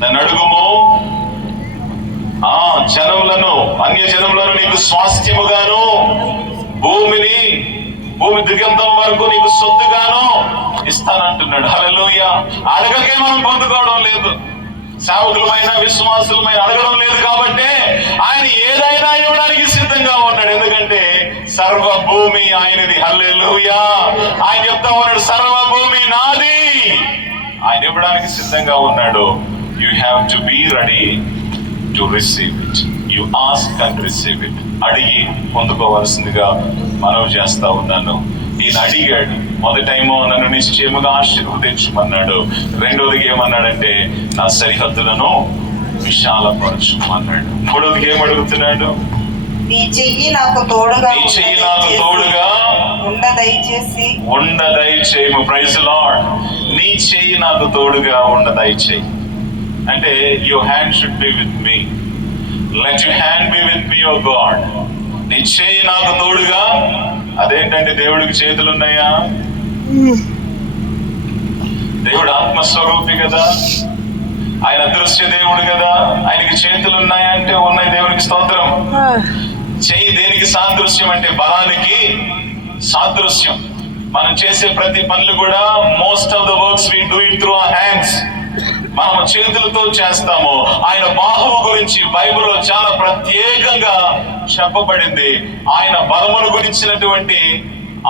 నన్ను అడుగుము, జనములను, అన్య జనములను నీకు స్వాస్థ్యముగాను, భూమి దిగంతం వరకు నీకు సొత్తుగాను ఇస్తానంటున్నాడు. హల్లెలూయా. అడగకే మనం పొందుకోవడం లేదు, సేవకులమైన విశ్వాసులమైన అడగడం లేదు కాబట్టి ఆయన ఏదైనా ఇవ్వడానికి సిద్ధంగా ఉన్నాడు. ఎందుకంటే సర్వ భూమి ఆయనది. హల్లెలూయా. ఆయన చెప్తా ఉన్నాడు, సర్వ భూమి నాది. ఆయన ఇవ్వడానికి సిద్ధంగా ఉన్నాడు. You have to be ready to receive it. You ask and receive it. అడిగి పొందుకోవాల్సిందిగా మనవి చేస్తా ఉన్నాను. ఈయన అడిగాడు. మొదటేమో నన్ను నిశ్చయముగా ఆశీర్వదించమన్నాడు. రెండోదిగా ఏమన్నాడంటే నా సరిహద్దులను విశాలపరచమన్నాడు. మూడోదిగా ఏమడుగుతున్నాడు? నీ చెయ్యి నాకు తోడుగా ఉండ దయచేయము. Praise Lord. నీ చెయ్యి నాకు తోడుగా ఉండ దయచేయి అంటే your hand should be with me. Let your hand be with me, O God. నీ చెయ్యి నాకు తోడుగా. అదేంటంటే దేవుడికి చేతులు ఉన్నాయా? దేవుడు ఆత్మస్వరూపి కదా, ఆయన అదృశ్య దేవుడు కదా. ఆయనకి చేతులు ఉన్నాయా అంటే ఉన్నాయి. దేవునికి స్తోత్రం. చెయ్యి దేనికి సాదృశ్యం అంటే బలానికి సాదృశ్యం. మనం చేసే ప్రతి పనులు కూడా most of the works we do it through our hands. మనం చేతులతో చేస్తాము. ఆయన బాహువు గురించి బైబిల్లో చాలా ప్రత్యేకంగా చెప్పబడింది. ఆయన బలమును గురించినటువంటి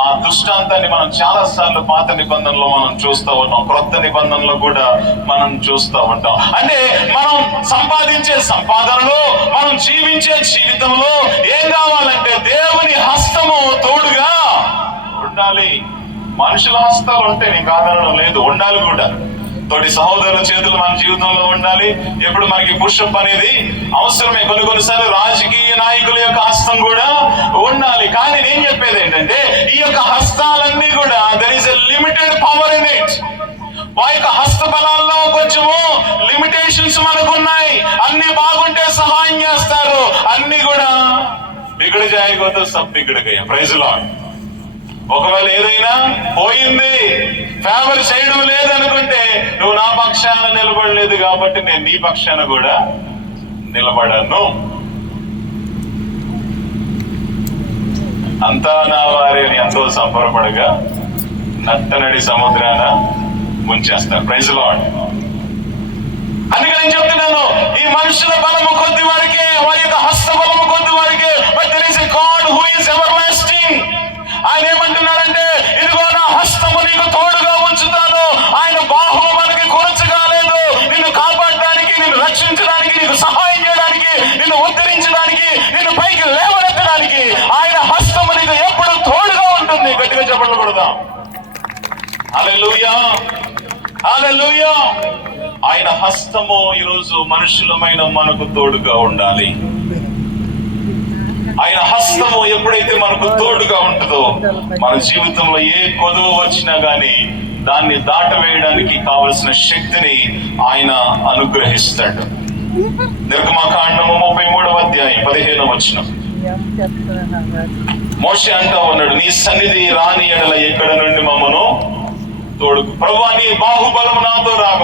ఆ దృష్టాంతాన్ని మనం చాలా సార్లు పాత నిబంధనలో మనం చూస్తూ ఉంటాం, క్రొత్త నిబంధనలో కూడా మనం చూస్తూ ఉంటాం. అంటే మనం సంపాదించే సంపాదనలో, మనం జీవించే జీవితంలో ఏం కావాలంటే దేవుని హస్తము తోడుగా ఉండాలి. మనుషుల హస్తాలు ఉంటే నీకు ఆధారం లేదు, ఉండాలి కూడా. తోటి సహోదరుల చేతులు మన జీవితంలో ఉండాలి. ఎప్పుడు మనకి పుషప్ అనేది అవసరమే. కొన్నిసార్లు రాజకీయ నాయకుల యొక్క హస్తం కూడా ఉండాలి. కానీ నేను చెప్పేది ఏంటంటే ఈ యొక్క హస్తాలన్నీ కూడా there is a limited power in it. ఆ యొక్క హస్త బలాల్లో కొంచెము లిమిటేషన్స్ మనకు ఉన్నాయి. అన్ని బాగుంటే సహాయం చేస్తారు, అన్ని కూడా బిగడ జాయిగోతో సబ్ బిగడ గయ. Praise Lord. ఒకవేళ ఏదైనా పోయింది, ఫేవర్ చేయడం లేదనుకుంటే నువ్వు నా పక్షాన నిలబడలేదు కాబట్టి నేను నీ పక్షాన కూడా నిలబడను. అంతా నా వారి అని ఎంతో సంబరపడగా నట్టనడి సముద్రాన ముంచేస్తాను. Praise lord. అందుకని నేను చెప్తున్నాను, ఈ మనుషుల బలము కొద్ది వారికే, వారి యొక్క హస్త బలము కొద్ది వారికే. But there is a God who is everlasting. ఆయన ఏమంటున్నారంటే ఇదిగో నా హస్తము నీకు తోడుగా ఉంచుతాను. ఆయన బాహువు మనకి కొరచగా లేదు. నిన్ను కాపాడడానికి, నిన్ను రక్షించడానికి, నీకు సహాయం చేయడానికి, నిన్ను ఉద్ధరించడానికి, నిన్ను పైకి లేవనెత్తడానికి ఆయన హస్తము నీకు ఎప్పుడు తోడుగా ఉంటుంది. గట్టిగా చెప్పండి కొడదాం. హల్లెలూయా, హల్లెలూయా. ఆయన హస్తము ఈరోజు మనుషులమైన మనకు తోడుగా ఉండాలి. ఆయన హస్తము ఎప్పుడైతే మనకు తోడుగా ఉంటుందో మన జీవితంలో ఏ కొదువు వచ్చినా గానీ దాన్ని దాటవేయడానికి కావలసిన శక్తిని ఆయన అనుగ్రహిస్తాడు. నిర్గమకాండము 33వ అధ్యాయం 15వ వచనం. మోషే అంటా ఉన్నాడు, నీ సన్నిధి రాని ఎడల ఎక్కడ నుండి మమ్మను తోడుకు. ప్రభువా, నీ బాహుబలము నాతో రాక